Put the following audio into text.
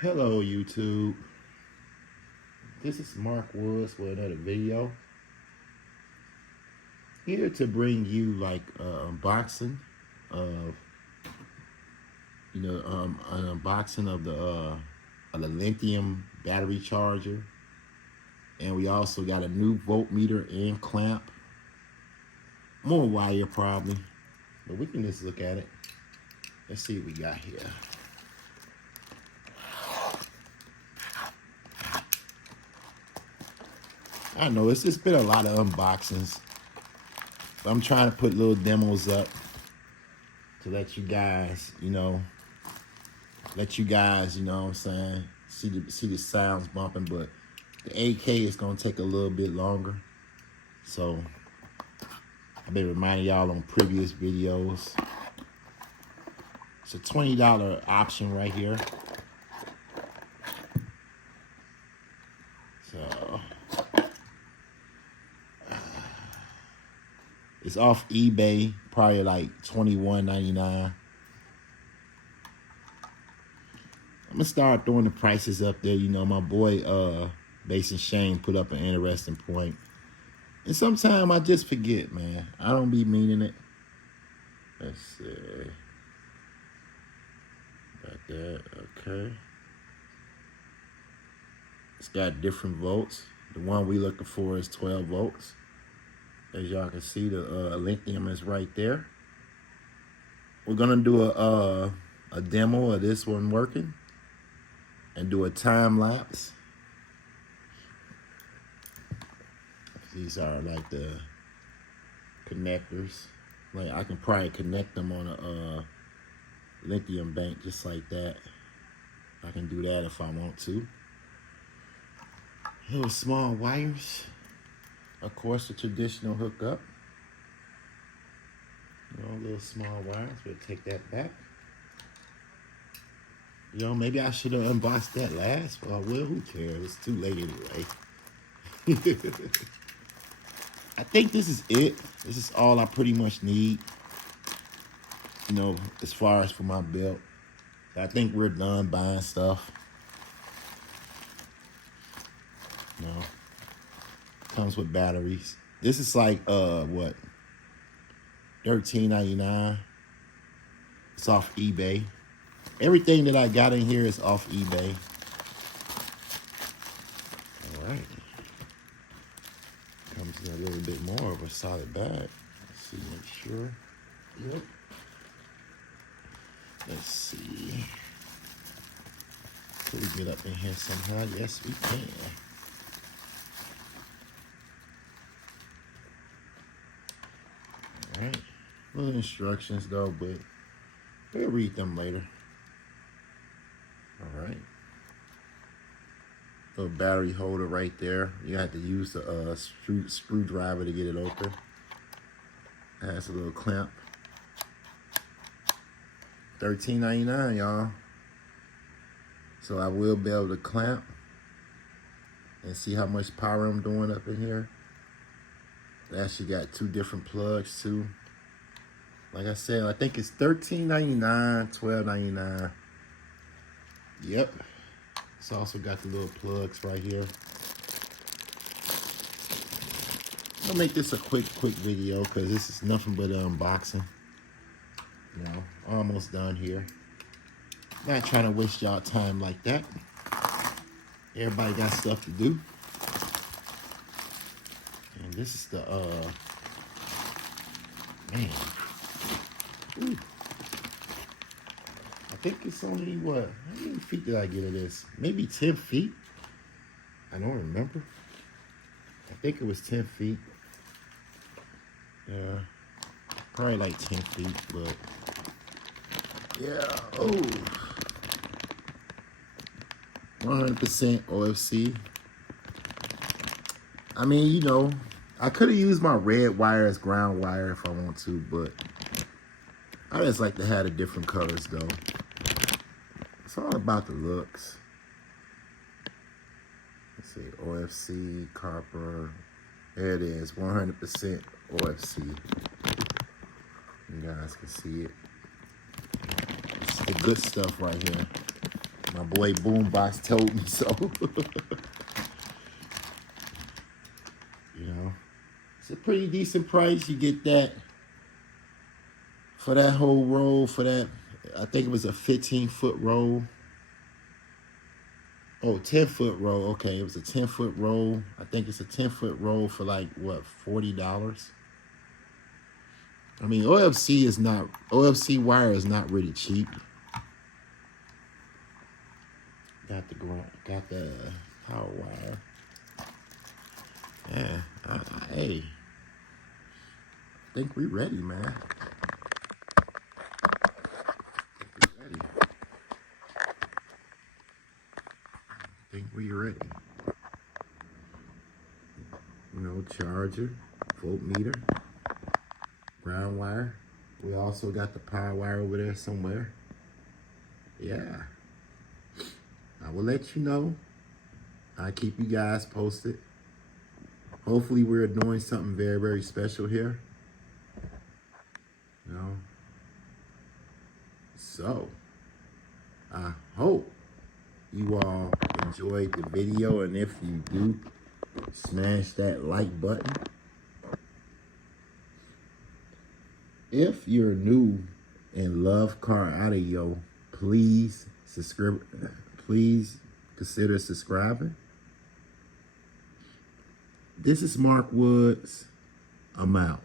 Hello YouTube, this is Mark Woods with another video. Here to bring you like unboxing of an unboxing of the lithium battery charger, and we also got a new voltmeter and clamp. More wire probably, but we can just look at it. Let's see what we got here. I know it's just been a lot of unboxings. But I'm trying to put little demos up to let you guys, you know what I'm saying, see the sounds bumping, but the AK is gonna take a little bit longer. So I've been reminding y'all on previous videos. It's a $20 option right here. So it's off eBay, probably like $21.99. I'm gonna start throwing the prices up there. You know, my boy Basin Shane put up an interesting point. And sometimes I just forget, man. I don't be meaning it. Let's see. Got that, okay. It's got different volts. The one we looking for is 12 volts. As y'all can see, the lithium is right there. We're gonna do a demo of this one working and do a time lapse. These are like the connectors. Like I can probably connect them on a lithium bank just like that. I can do that if I want to. Little small wires. Of course, the traditional hookup. You know, little small wires. We'll take that back. You know, maybe I should have unboxed that last. Well, who cares? It's too late anyway. I think this is it. This is all I pretty much need. You know, as far as for my build. I think we're done buying stuff. You know. Comes with batteries. This is like what? $13.99. It's off eBay. Everything that I got in here is off eBay. All right. Comes in a little bit more of a solid bag. Let's see, make sure. Yep. Let's see. Can we get up in here somehow? Yes, we can. All right. Little instructions though, but we'll read them later. All right. Little battery holder right there. You have to use the screwdriver to get it open. It has a little clamp. $13.99, y'all. So I will be able to clamp and see how much power I'm doing up in here. It actually got two different plugs too. Like I said, I think it's $13.99, $12.99. Yep. It's also got the little plugs right here. I'll make this a quick video because this is nothing but an unboxing. You know, almost done here. Not trying to waste y'all time like that. Everybody got stuff to do. And this is the man. Ooh. I think it's only what? How many feet did I get of this? Maybe 10 feet. I don't remember. I think it was 10 feet. Yeah, probably like 10 feet, but yeah. Oh, 100% OFC. I mean, you know, I could have used my red wire as ground wire if I want to, but I just like to have the different colors though. It's all about the looks. Let's see, OFC, copper. There it is, 100% OFC. You guys can see it. It's the good stuff right here. My boy Boombox told me so. You know, it's a pretty decent price. You get that for that whole roll, for that, I think it was a 15-foot roll. Oh, 10-foot roll. Okay, it was a 10-foot roll. I think it's a 10-foot roll for like, what, $40? I mean, OFC wire is not really cheap. Got the power wire. Yeah, hey, I think we ready, man. I think we ready. You know, charger, voltmeter, ground wire. We also got the power wire over there somewhere. Yeah. I will let you know. I'll keep you guys posted. Hopefully we're doing something very, very special here. You know. So, I hope you all enjoyed the video, and if you do, smash that like button. If you're new and love car audio, please subscribe. Please consider subscribing. This is Mark Woods. I'm out.